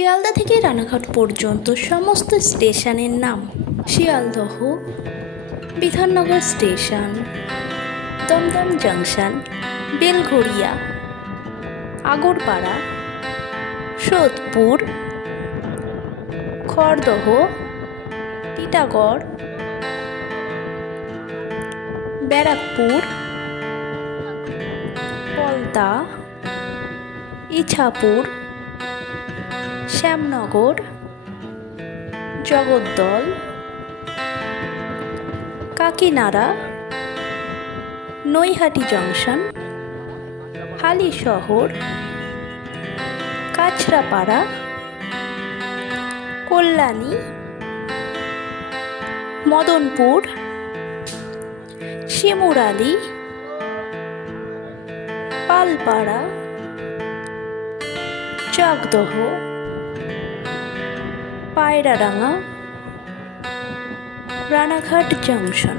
শিয়ালদা থেকে রানাঘাট পর্যন্ত সমস্ত স্টেশনের নাম: শিয়ালদহ, বিধাননগর স্টেশন, দমদম জংশন, বেলঘড়িয়া, আগরপাড়া, সোদপুর, খড়দহ, টিটাগড়, ব্যারাকপুর, পলতা, ইছাপুর, শ্যামনগর, জগদ্দল, কাকিনাড়া, নৈহাটি জংশন, হালিশহর, কাছড়াপাড়া, কল্যাণী, মদনপুর, শিমুরালী, পালপাড়া, চাকদহ, পায়রাডাঙ্গা, রানাঘাট জংশন।